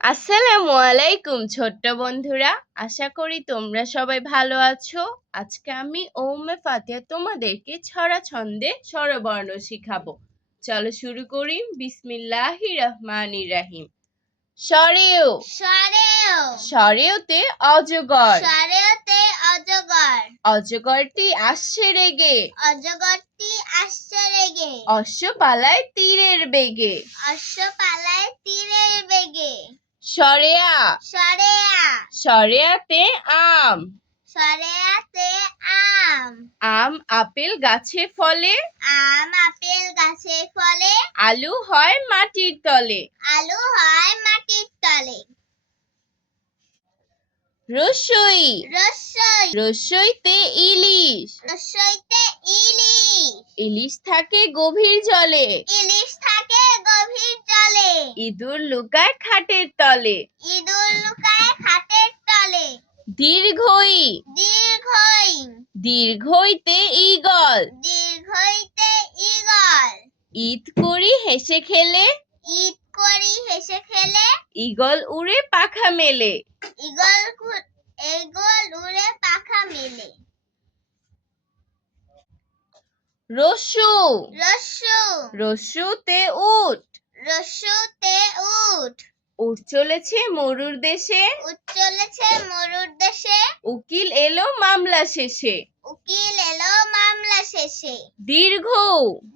আসসালামু আলাইকুম ছোট্ট বন্ধুরা, আশা করি তোমরা সবাই ভালো আছো। আজকে আমি ওমে ফাতিহা তোমাদেরকে ছড়া ছন্দে স্বরবর্ণ শিখাবো। চলো শুরু করি। বিসমিল্লাহির রহমানির রহিম। সরেও সরেও সরেওতে অজগর, সরেওতে অজগর, অজগরটি আসছে রেগে, অজগরটি আসছে রেগে, অশ্ব পালায় তীরের বেগে, অশ্ব পালায় তীরের বেগে। সরেয়া সরেয়া সরেয়াতে আম, সরেয়াতে আম, আম আপেল গাছে ফলে, আম আপেল গাছে ফলে, আলু হয় মাটির তলে, আলু হয় মাটির তলে। রসুই রসই রসইতে ইলিশ, রসইতে ইলিশ, ইলিশ থাকে গভীর জলে, ইলিশ থাকে গভীর জলে, ইঁদুর লুকায় খাটের তলে, ইঁদুর লুকায় খাটের তলে। দীর্ঘই দীর্ঘই দীর্ঘইতে ঈগল, দীর্ঘইতে ঈগল, ঈদ করি হেসে খেলে, ঈদ করি হেসে খেলে, ঈগল উড়ে পাখা মেলে, ঈগল উড়ে পাখা মেলে। রসু রস্যু রস্যুতে উট, রস্যুতে উট, উট চলেছে মরুর দেশে, উট চলেছে মরুর দেশে, উকিল এলো মামলা শেষে, উকিল এলো মামলা শেষে। দীর্ঘ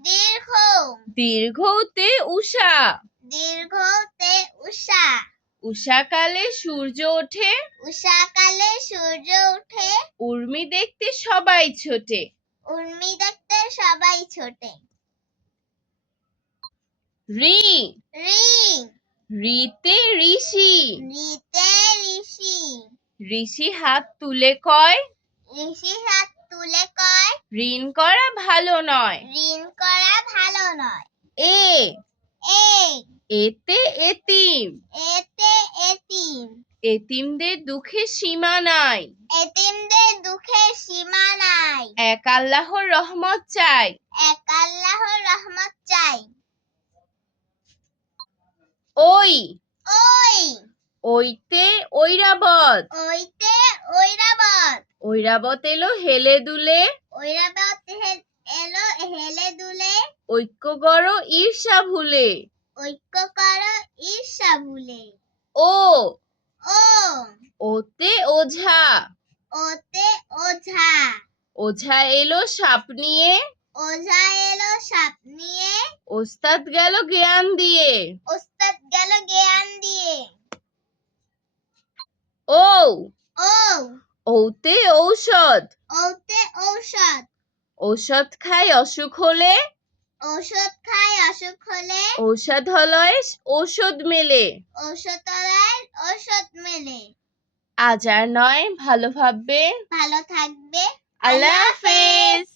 দীর্ঘ দীর্ঘতে উষা, দীর্ঘতে উষা, উষাকালে সূর্য ওঠে, উষাকালে সূর্য ওঠে, উর্মি দেখতে সবাই ছোটে, উর্মি দেখতে সবাই ছোটে। রি রি রিতে ঋষি, রিতে ঋষি, ঋষি হাত তুলে কয়, ঋষি হাত তুলে কয়, ঋণ করা ভালো নয়। ঋণ করা ভালো নয়। এ এ এতে এতিম, এতে এতিম, এতিমদের দুঃখে সীমা নাই, এতিমদের দুঃখের সীমা নাই, এক আল্লাহর রহমত চাই। এক আল্লাহর রহমত চাই। ওই ওই ওইতে ঐরাবত, ওইতে ঐরাবত, ঐরাবত এলো হেলে দুলে, ঐরাবত এলো হেলে দুলে, ঐক্য গড় ঈর্ষা ভুলে, ঐক্য কর ঈর্ষা ভুলে। ও ও ওতে ওঝা, ওতে ওঝা, ওঝা এলো সাপ নিয়ে, ওঝা এলো সাপ নিয়ে, ওস্তাদ গেল জ্ঞান দিয়ে, ওস্তাদ গেল জ্ঞান দিয়ে। ও ও ওতে ঔষধ, ওতে ঔষধ, ঔষধ খাই অসুখ হলে, ঔষধ খায় অসুখ হলে, ঔষধালয়ে ঔষধ মেলে, ঔষধালয় ঔষধ মেলে। আজ আর নয় ভালো ভাববে। ভালো থাকবে। আল্লাহ হাফেজ।